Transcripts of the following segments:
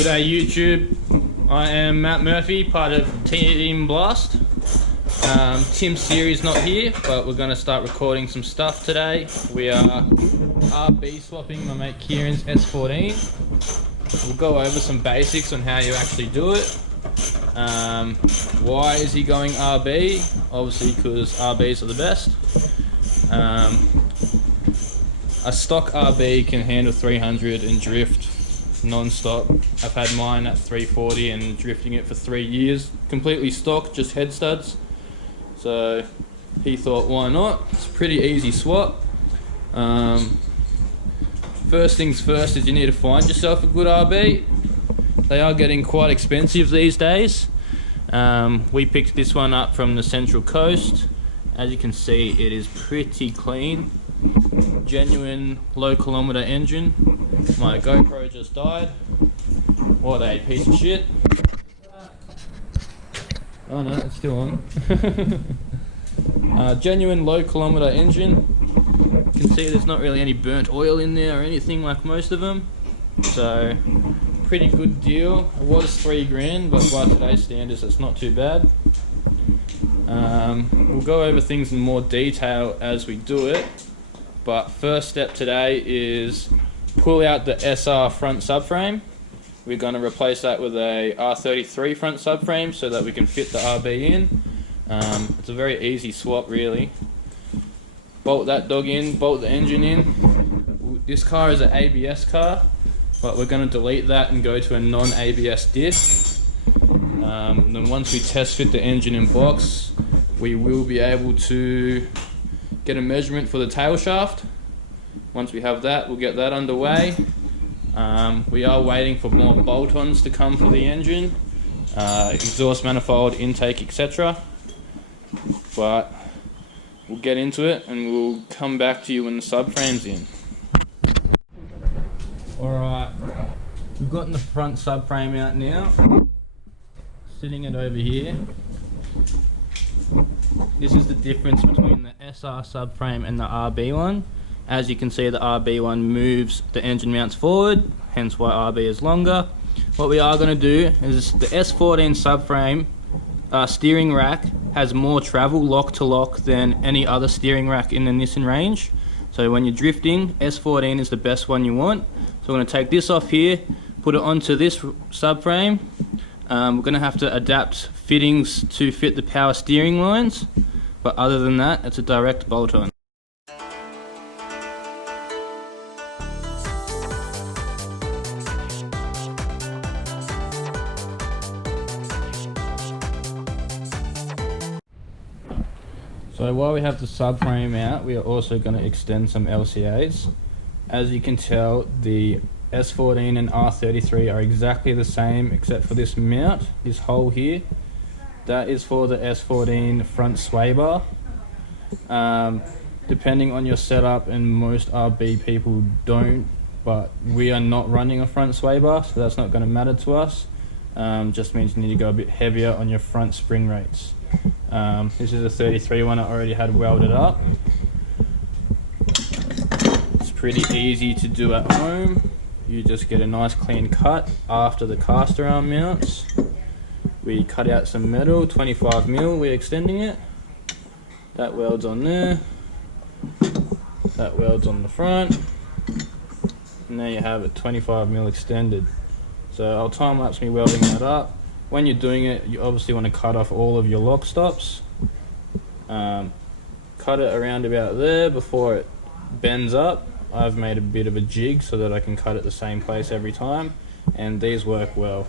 G'day YouTube, I am Matt Murphy, part of Team Blast. Tim Series not here, but we're going to start recording some stuff today. We are RB swapping my mate Kierens S14. We'll go over some basics on how you actually do it. Why is he going RB? Obviously because RBs are the best. A stock RB can handle 300 and drift non-stop. I've had mine at 340 and drifting it for 3 years. Completely stock, just head studs. So he thought, why not? It's a pretty easy swap. First things first is you need to find yourself a good RB. They are getting quite expensive these days. We picked this one up from the Central Coast. As you can see, it is pretty clean. Genuine low kilometer engine. My GoPro just died. What a piece of shit. Oh no, it's still on. Genuine low kilometer engine. You can see there's not really any burnt oil in there or anything like most of them. So, pretty good deal. It was $3 grand, but by today's standards it's not too bad. We'll go over things in more detail as we do it. But first step today is pull out the SR front subframe. We're going to replace that with a R33 front subframe so that we can fit the RB in. It's a very easy swap really. Bolt that dog in, bolt the engine in. This car is an ABS car, but we're going to delete that and go to a non-ABS diff. Then once we test fit the engine in box, we will be able to get a measurement for the tail shaft. Once we have that, we'll get that underway. We are waiting for more bolt-ons to come for the engine, exhaust manifold, intake, etc. But we'll get into it and we'll come back to you when the subframe's in. Alright, we've gotten the front subframe out now. Sitting it over here. This is the difference between the SR subframe and the RB one. As you can see, the RB one moves the engine mounts forward, hence why RB is longer. What we are going to do is the S14 subframe steering rack has more travel lock to lock than any other steering rack in the Nissan range. So when you're drifting, S14 is the best one you want. So we're going to take this off here, put it onto this subframe. We're going to have to adapt fittings to fit the power steering lines, but other than that, it's a direct bolt-on. So while we have the subframe out, we are also going to extend some LCAs. As you can tell, the S14 and R33 are exactly the same except for this mount, this hole here. That is for the S14 front sway bar. Depending on your setup, and most RB people don't, but we are not running a front sway bar, so that's not going to matter to us. Just means you need to go a bit heavier on your front spring rates. This is a 33 one I already had welded up. It's pretty easy to do at home. You just get a nice clean cut after the caster arm mounts. We cut out some metal, 25mm, we're extending it. That welds on there. That welds on the front. And there you have it, 25mm extended. So I'll time lapse me welding that up. When you're doing it, you obviously want to cut off all of your lock stops. Cut it around about there before it bends up. I've made a bit of a jig so that I can cut it the same place every time, and these work well.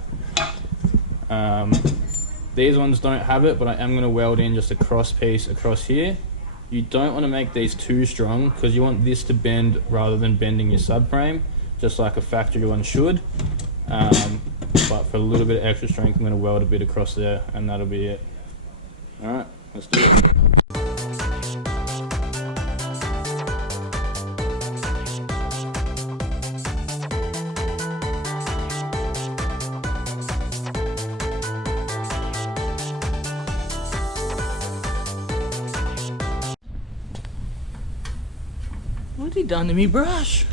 These ones don't have it, but I am going to weld in just a cross piece across here. You don't want to make these too strong because you want this to bend rather than bending your subframe, just like a factory one should. But for a little bit of extra strength, I'm going to weld a bit across there, and that'll be it. Alright, let's do it. What's he done to me brush?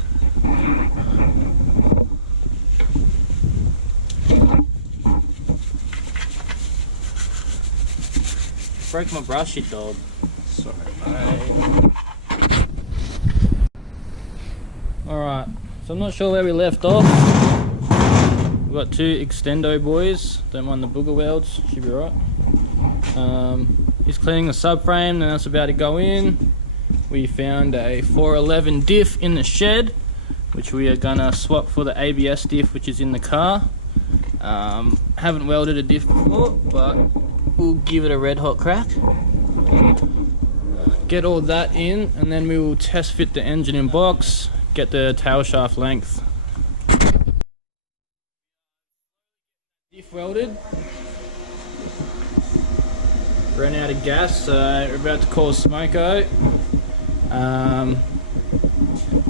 broke my brush, you dog. Sorry, mate. Alright, so I'm not sure where we left off. We've got two extendo boys. Don't mind the booger welds, should be right. He's cleaning the subframe, and that's about to go in. We found a 411 Diff in the shed, which we are gonna swap for the ABS Diff, which is in the car. Haven't welded a Diff before, but we'll give it a red hot crack. Get all that in, and then we will test fit the engine in box, get the tail shaft length. Diff welded. Ran out of gas, so we're about to call Smoko.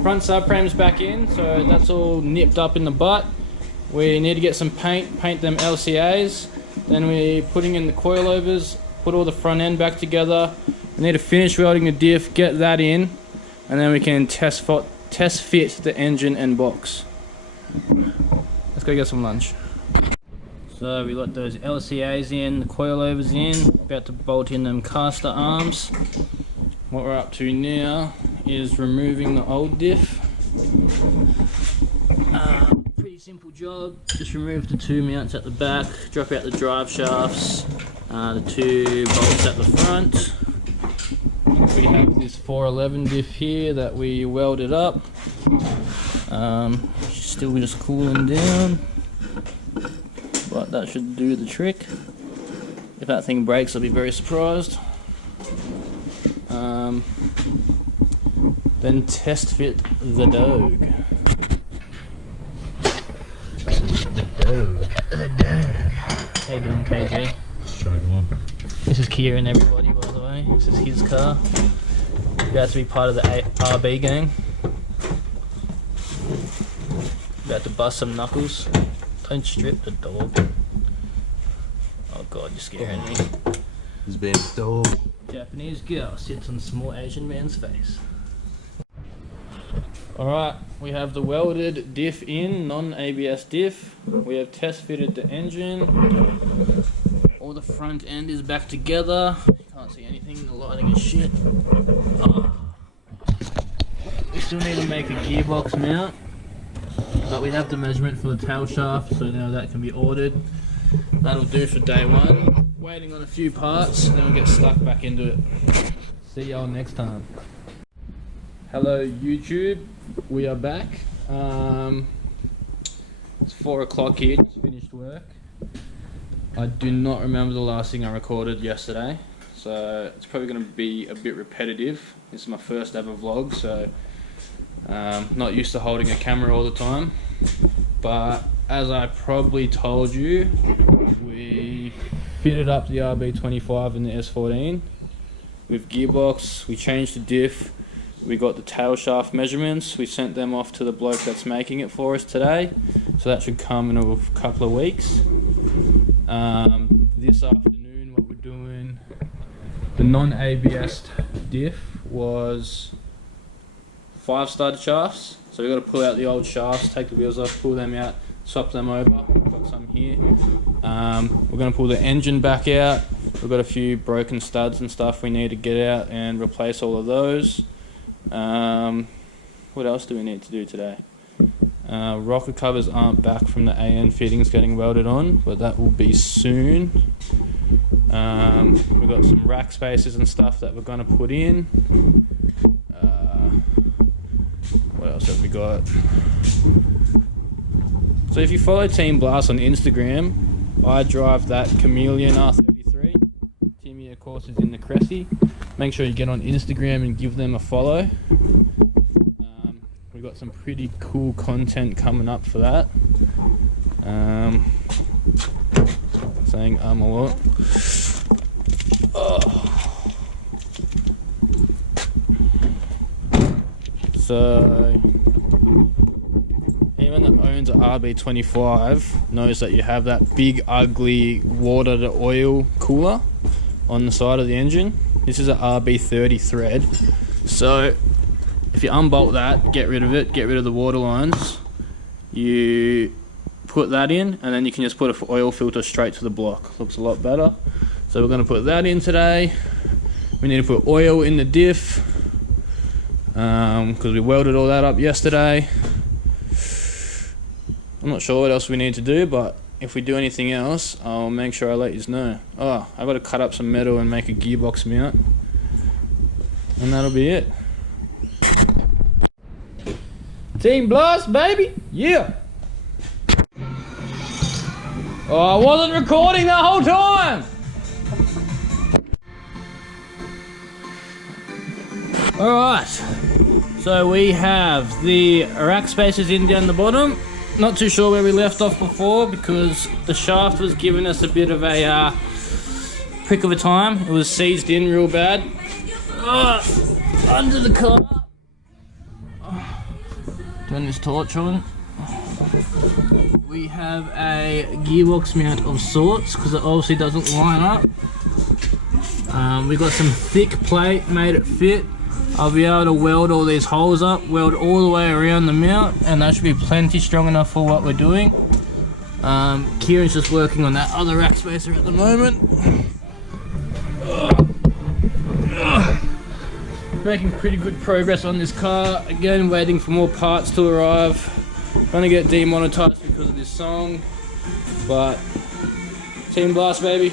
Front subframe's back in, so that's all nipped up in the butt. We need to get some paint them LCAs. Then we're putting in the coilovers, put all the front end back together. We need to finish welding the diff, get that in, and then we can test fit the engine and box. Let's go get some lunch. So we got those LCAs in, the coilovers in, about to bolt in them caster arms. What we're up to now is removing the old diff. Pretty simple job, just remove the two mounts at the back, drop out the drive shafts, the two bolts at the front. We have this 411 diff here that we welded up. Still just cooling down, but that should do the trick. If that thing breaks, I'll be very surprised. Then test fit the dog. The dog. How you doing, KJ? Struggling. This is Kieran, everybody, by the way. This is his car. About to be part of the RB gang. About to bust some knuckles. Don't strip the dog. Oh god, you're scaring me. He's being a dog. Japanese girl sits on small Asian man's face. Alright, we have the welded diff in, non-ABS diff. We have test fitted the engine. All the front end is back together. You can't see anything, the lighting is shit. Oh. We still need to make a gearbox mount, but we have the measurement for the tail shaft, so now that can be ordered. That'll do for day one. Waiting on a few parts, then we'll get stuck back into it. See y'all next time. Hello YouTube, we are back. It's 4 o'clock here, just finished work. I do not remember the last thing I recorded yesterday, so it's probably going to be a bit repetitive. This is my first ever vlog, so not used to holding a camera all the time. But as I probably told you, we fitted up the RB25 and the S14 with gearbox. We changed the diff. We got the tail shaft measurements. We sent them off to the bloke that's making it for us today, so that should come in a couple of weeks. This afternoon, what we're doing, the non-ABS diff was 5 started shafts, so we've got to pull out the old shafts, take the wheels off, pull them out, swap them over. Got some here. We're going to pull the engine back out. We've got a few broken studs and stuff we need to get out and replace all of those. What else do we need to do today? Rocker covers aren't back from the AN fittings getting welded on, but that will be soon. We've got some rack spaces and stuff that we're going to put in. What else have we got? So if you follow Team Blast on Instagram, I drive that Chameleon R33. Timmy of course is in the Cressy. Make sure you get on Instagram and give them a follow. We've got some pretty cool content coming up for that. Saying a lot. Oh. So anyone that owns an RB25 knows that you have that big ugly water to oil cooler on the side of the engine. This is an RB30 thread. So if you unbolt that, get rid of it, get rid of the water lines, you put that in, and then you can just put an oil filter straight to the block. Looks a lot better. So we're going to put that in today. We need to put oil in the diff because we welded all that up yesterday. I'm not sure what else we need to do, but if we do anything else, I'll make sure I let you know. Oh, I've got to cut up some metal and make a gearbox mount. And that'll be it. Team Blast, baby! Yeah! Oh, I wasn't recording the whole time! Alright, so we have the rack spacers in down the bottom. Not too sure where we left off before because the shaft was giving us a bit of a prick of a time. It was seized in real bad. Under the car. Turn this torch on. We have a gearbox mount of sorts because it obviously doesn't line up. We got some thick plate, made it fit. I'll be able to weld all these holes up, weld all the way around the mount, and that should be plenty strong enough for what we're doing. Kieran's just working on that other rack spacer at the moment. Making pretty good progress on this car. Again, waiting for more parts to arrive. Gonna get demonetized because of this song, but Team Blast, baby.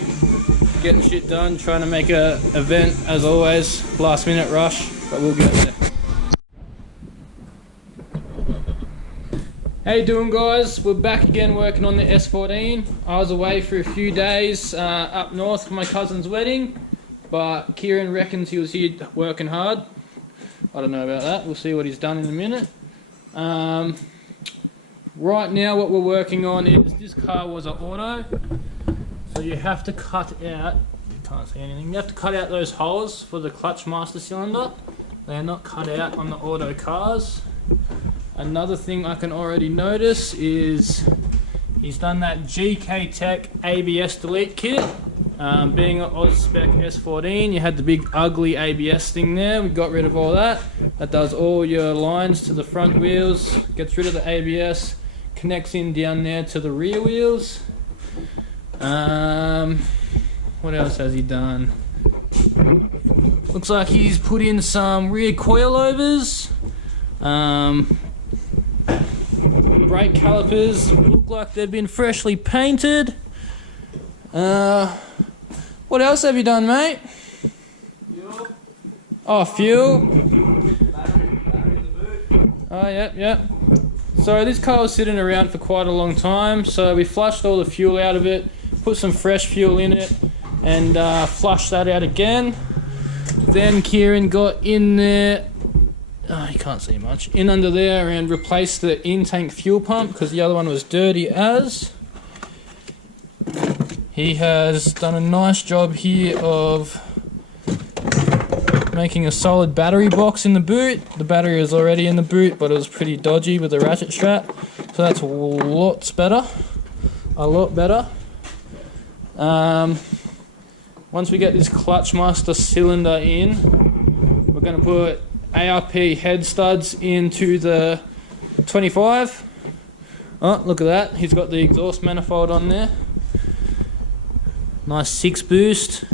Getting shit done, trying to make a event as always. Last minute rush, but we'll get there. How you doing, guys? We're back again working on the S14. I was away for a few days up north for my cousin's wedding, but Kieran reckons he was here working hard. I don't know about that. We'll see what he's done in a minute. Right now what we're working on is, this car was an auto, so you have to cut out, you can't see anything, you have to cut out those holes for the clutch master cylinder. They're not cut out on the auto cars. Another thing I can already notice is he's done that GK Tech ABS delete kit. Being an Oz spec S14, you had the big ugly ABS thing there. We got rid of all that. That does all your lines to the front wheels, gets rid of the ABS, connects in down there to the rear wheels. What else has he done? Looks like he's put in some rear coilovers. Brake calipers look like they've been freshly painted. What else have you done, mate? Fuel. Oh, fuel. Battery in the boot. Oh, yep. So this car was sitting around for quite a long time, so we flushed all the fuel out of it, put some fresh fuel in it, and flushed that out again. Then Kieran got in there, you can't see much, in under there and replaced the in-tank fuel pump because the other one was dirty as. He has done a nice job here of making a solid battery box in the boot. The battery was already in the boot, but it was pretty dodgy with the ratchet strap. So that's lots better. A lot better. Once we get this clutch master cylinder in, we're going to put ARP head studs into the 25. Oh, look at that. He's got the exhaust manifold on there. Nice 6 boost.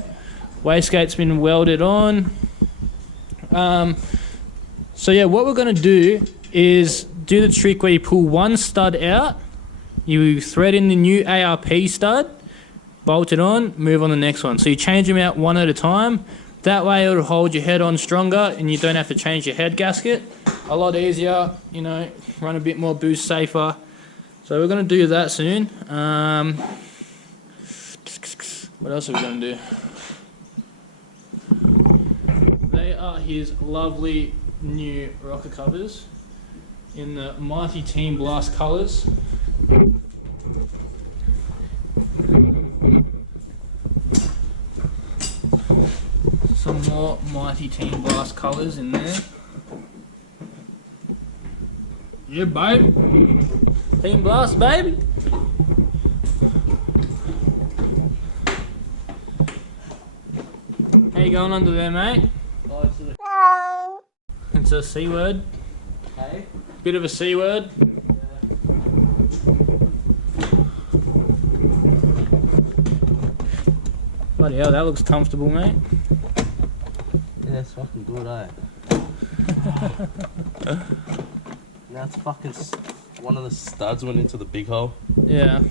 Wastegate's been welded on. So yeah, what we're going to do is do the trick where you pull one stud out, you thread in the new ARP stud, bolt it on, move on the next one. So you change them out one at a time. That way it'll hold your head on stronger and you don't have to change your head gasket. A lot easier, you know, run a bit more boost safer. So we're going to do that soon. What else are we going to do? They are his lovely new rocker covers in the Mighty Team Blast colours. Some more Mighty Team Blast colours in there. Yeah, babe. Team Blast, baby. How you going under there, mate? Oh, it's It's a C word. hey. Bit of a C word. Bloody hell, that looks comfortable, mate. Yeah, it's fucking good, eh? Now it's fucking. One of the studs went into the big hole. Yeah.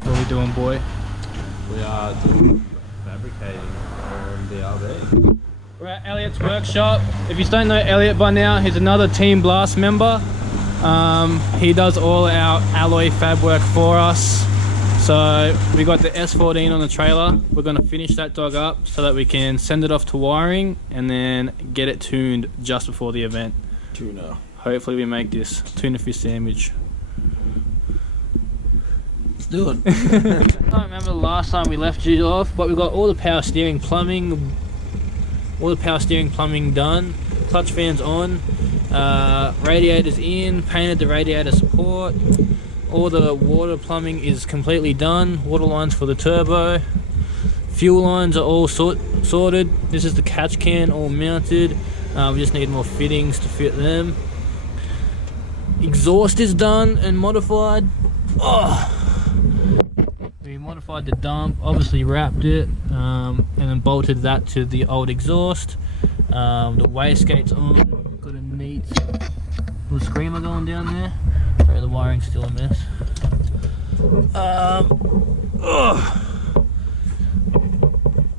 What are we doing, boy? We are doing fabricating on the RB. We're at Elliot's workshop. If you don't know Elliot by now, he's another Team Blast member. He does all our alloy fab work for us. So we got the S14 on the trailer. We're gonna finish that dog up so that we can send it off to wiring and then get it tuned just before the event. Tuna. Hopefully we make this tuna fish sandwich. Let's do it. I don't remember the last time we left you off, but we got all the power steering plumbing done, clutch fans on, radiators in, painted the radiator support, all the water plumbing is completely done, water lines for the turbo, fuel lines are all sorted, this is the catch can all mounted, we just need more fittings to fit them. Exhaust is done and modified. We modified the dump, obviously wrapped it, and then bolted that to the old exhaust. The wastegate's on, got a neat little screamer going down there. Sorry, the wiring's still a mess.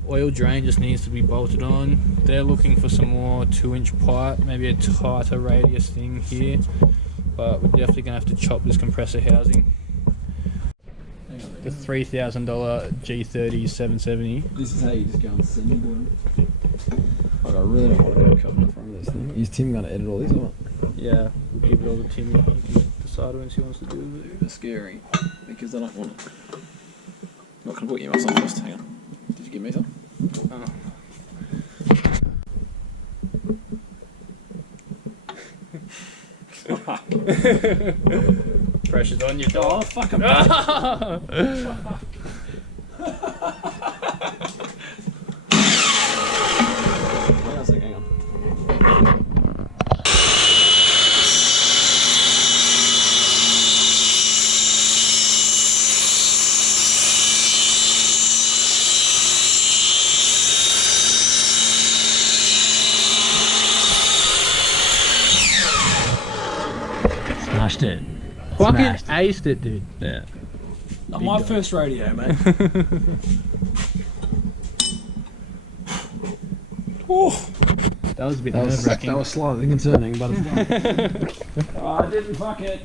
Oil drain just needs to be bolted on. They're looking for some more 2-inch pipe, maybe a tighter radius thing here, but we're definitely gonna have to chop this compressor housing. The $3,000 G30 770. This is how you just go and send one. Like, I really don't want to go cut in the front of this thing. Is Tim going to edit all these or what? Yeah, we'll give it all to Timmy. He can decide when he wants to do with it. It's scary because I don't want it. I'm not going to put you some first. Hang on. Did you give me some? Pressure's on your dog. Oh, fuck him. Hang on a sec, hang on. Smashed it. Fucking Smashed. aced it, dude. Yeah. Not my first radio, mate. That was a bit nerve-wracking. That was slightly concerning, but it's fine. Oh, I didn't fuck it.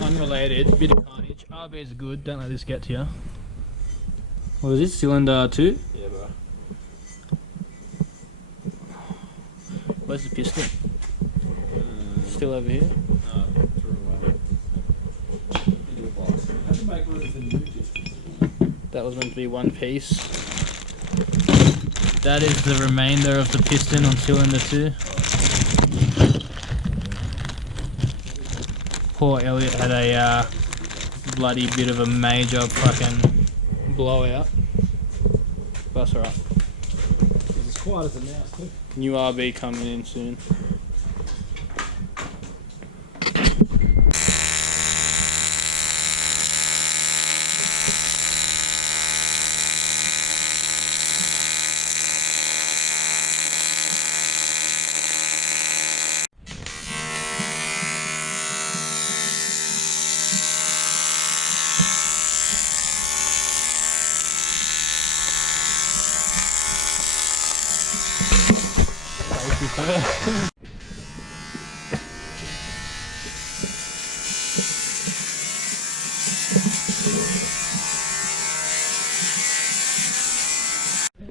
Unrelated, bit of carnage. RBs are good, don't let this get to you. What is this, cylinder 2? Yeah, bro. Where's the piston? Still over here? No, threw it away. Into a box. I had to make room for new pistons. That was meant to be one piece. That is the remainder of the piston on cylinder 2. Poor Elliot had a bloody bit of a major fucking blowout. That's alright. It's as quiet as a mouse, too. New RB coming in soon.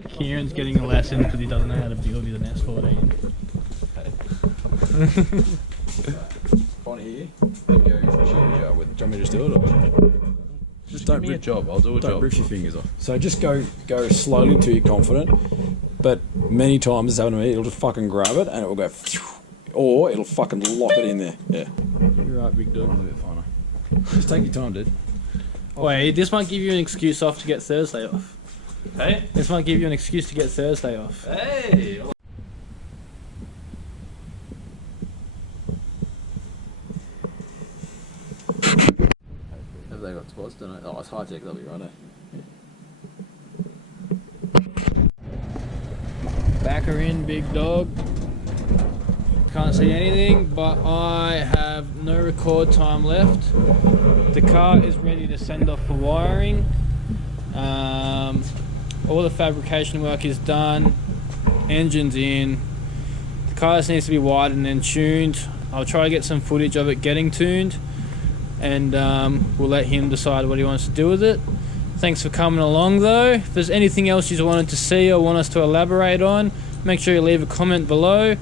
Kieren's getting a lesson because he doesn't know how to build with an S14. On here, then go with. Do you want me to just do it? Or? Just don't rip job. I'll do a job. Don't rip your fingers off. So just go slowly until you're confident. But many times it's happened to me. It'll just fucking grab it and it will go, or it'll fucking lock it in there. Yeah. You're right, big dog. A bit finer. Just take your time, dude. Wait, this might give you an excuse off to get Thursday off. Hey? This might give you an excuse to get Thursday off. Hey! Have they got spots? Don't know. Oh, it's high tech. That'll be right. Backer in, big dog. Can't see anything, but I have no record time left. The car is ready to send off for wiring. All the fabrication work is done. Engine's in. The car just needs to be widened and tuned. I'll try to get some footage of it getting tuned, and we'll let him decide what he wants to do with it. Thanks for coming along though. If there's anything else you wanted to see or want us to elaborate on, make sure you leave a comment below.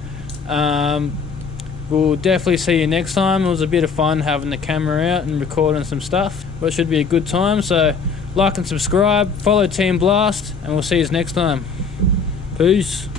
We'll definitely see you next time. It was a bit of fun having the camera out and recording some stuff, but it should be a good time. So like and subscribe, follow Team Blast, and we'll see you next time. Peace.